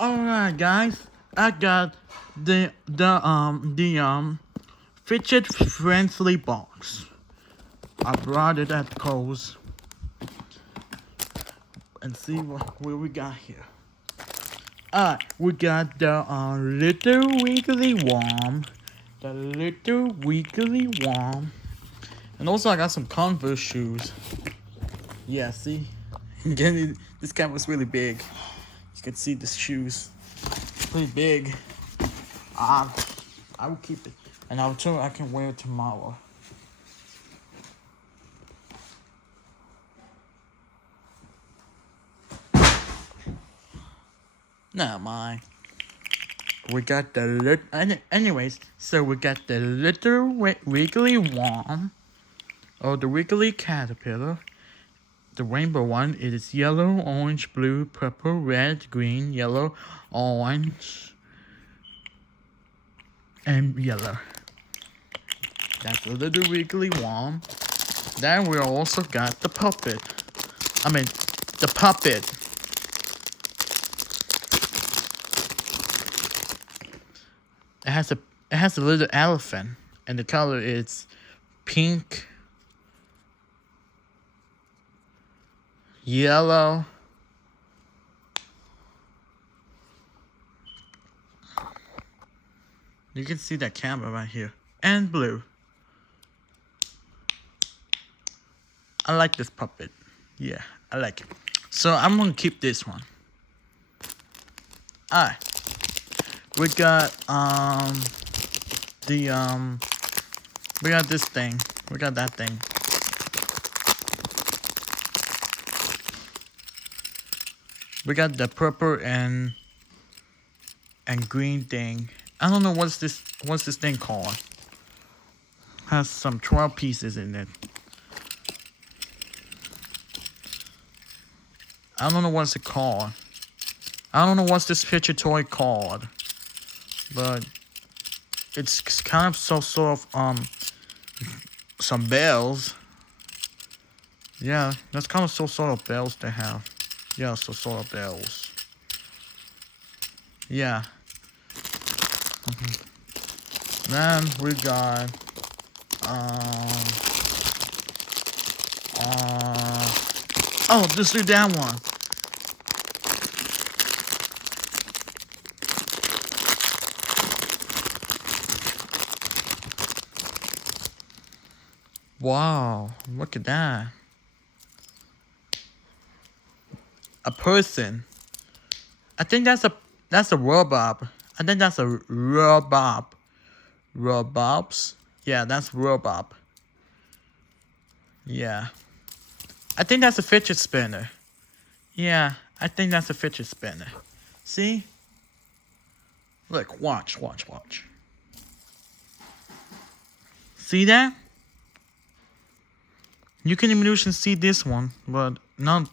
Alright guys, I got the Fidget friendly box. I brought it at Kohl's. And see what we got here. Alright, we got the little wiggly worm. The little wiggly worm. And also I got some Converse shoes. Yeah, see? This camera's really big. You can see the shoes. Pretty big. I will keep it. And I can wear it tomorrow. Never mind. We got the anyways, so we got the little wiggly worm. Or the wiggly caterpillar. The rainbow one, it is yellow, orange, blue, purple, red, green, yellow, orange, and yellow. That's a little wiggly worm. Then we also got the puppet. The puppet. It has a little elephant, and the color is pink, yellow, you can see that camera right here, and blue. I like this puppet. Yeah, I like it. So I'm gonna keep this one. Alright. We got we got this thing. We got that thing. We got the purple and green thing. I don't know what's this thing called. Has some 12 pieces in it. I don't know what's it called. I don't know what's this picture toy called. But it's kind of sort of some bells. Yeah, that's kind of sort of bells they have. Yeah, sort of bells. Yeah. Then we got oh, let's do that one. Wow, look at that. A person. I think that's a robot. I think that's a robot. Robots? Yeah, that's robot. Yeah. I think that's a fidget spinner. Yeah, I think that's a fidget spinner. See? Look, watch. See that? You can even see this one, but not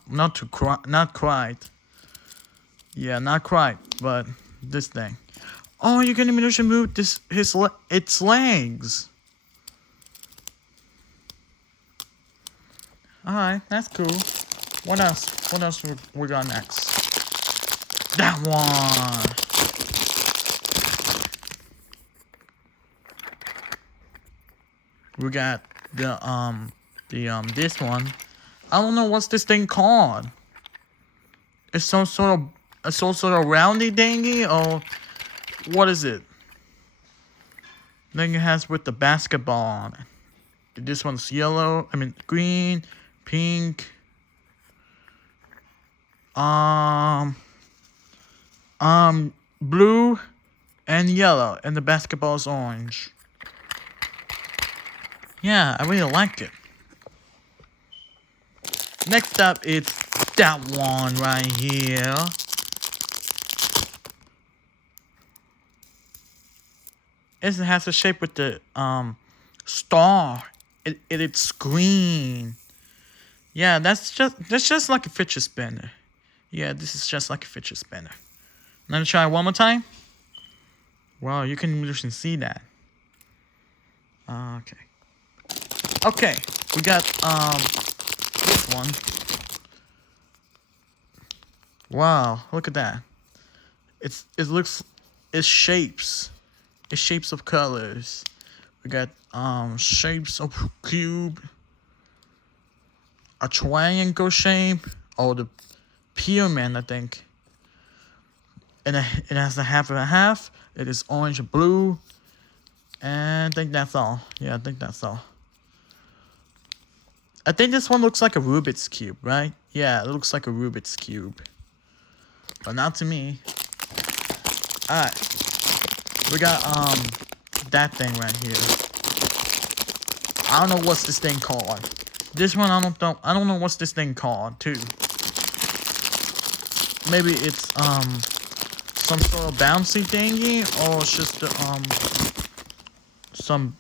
quite. Yeah, not quite, but this thing. Oh, you can even move its legs. Alright, that's cool. What else we got next? That one. We got this one. I don't know what's this thing called. It's some sort of roundy thingy, or what is it? Then it has with the basketball on it. This one's yellow. Green, pink. Blue, and yellow, and the basketball is orange. Yeah, I really like it. Next up, it's that one right here. It has a shape with the star. It's green. Yeah, that's just like a fidget spinner. Yeah, this is just like a fidget spinner. Let me try one more time. Wow, you can even see that. Okay, we got this one. Wow, look at that. It's shapes. It's shapes of colors. We got shapes of cube, a triangle shape, or the pyramid, I think. And it has a half and a half. It is orange and blue. And I think that's all. Yeah, I think that's all. I think this one looks like a Rubik's Cube, right? Yeah, it looks like a Rubik's Cube. But not to me. Alright. We got that thing right here. I don't know what's this thing called. This one I don't know what's this thing called too. Maybe it's some sort of bouncy thingy, or it's just some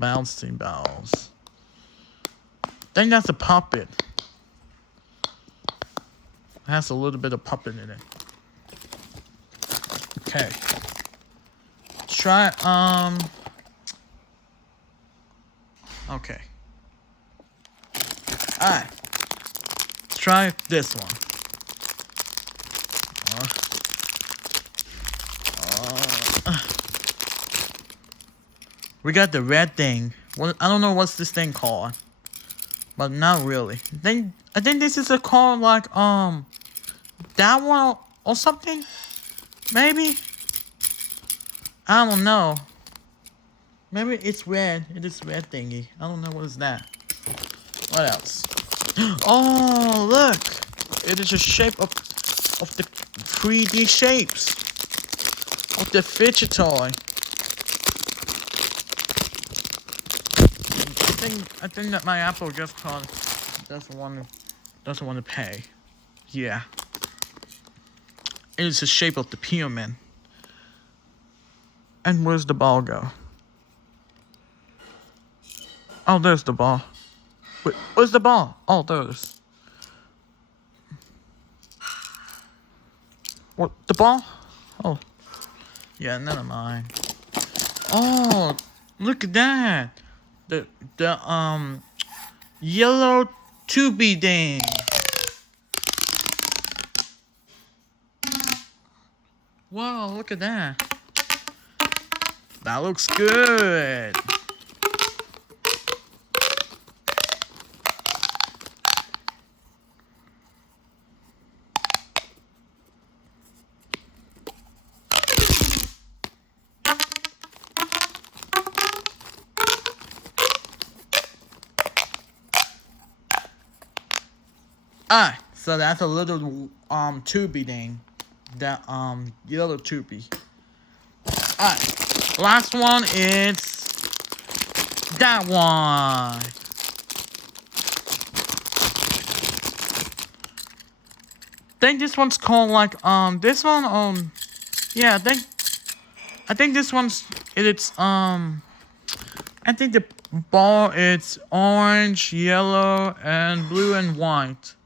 bouncy balls. I think that's a puppet. It has a little bit of puppet in it. Okay. Try okay. Alright. Try this one. We got the red thing. Well, I don't know what's this thing called. But not really. I think this is called like that one or something? Maybe? I don't know. Maybe it's red. It is red thingy. I don't know what is that. What else? Oh, look! It is a shape of the 3D shapes of the fidget toy. I think that my Apple gift card doesn't want to pay. Yeah. It is the shape of the pyramid. And where's the ball go? Oh, there's the ball. Wait, where's the ball? Oh, there's. What? The ball? Oh. Yeah, never mind. Oh, look at that. The yellow tubey thing. Wow, look at that. That looks good. Alright, so that's a little tubey thing. That yellow tubey. Alright, last one is that one. I think this one's called like this one yeah, I think this one's it's I think the ball is orange, yellow, and blue and white.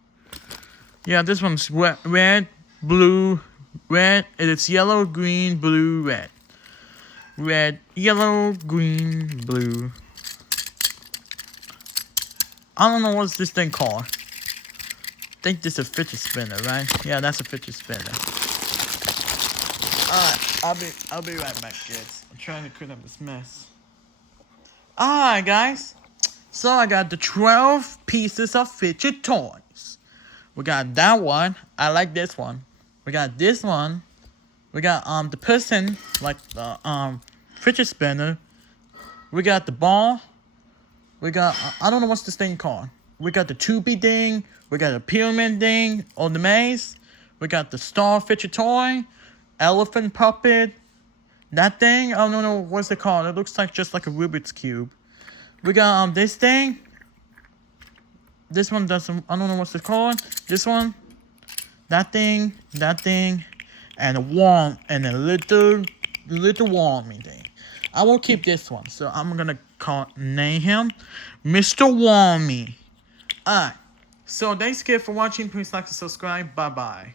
Yeah, this one's red, blue, red. It's yellow, green, blue, red. Red, yellow, green, blue. I don't know what's this thing called. I think this is a fidget spinner, right? Yeah, that's a fidget spinner. Alright, I'll be right back, kids. I'm trying to clean up this mess. Alright, guys. So I got the 12 pieces of fidget toys. We got that one. I like this one. We got this one. We got the person, like the fidget spinner. We got the ball. We got I don't know what's this thing called. We got the tubey thing. We got the pyramid thing on the maze. We got the star fidget toy, elephant puppet. That thing, I don't know what's it called. It looks like just like a Rubik's Cube. We got this thing. This one doesn't, I don't know what's it called. This one, that thing, and a worm, and a little wormy thing. I will keep this one, so I'm gonna name him Mr. Wormy. Alright, so thanks again for watching. Please like and subscribe. Bye bye.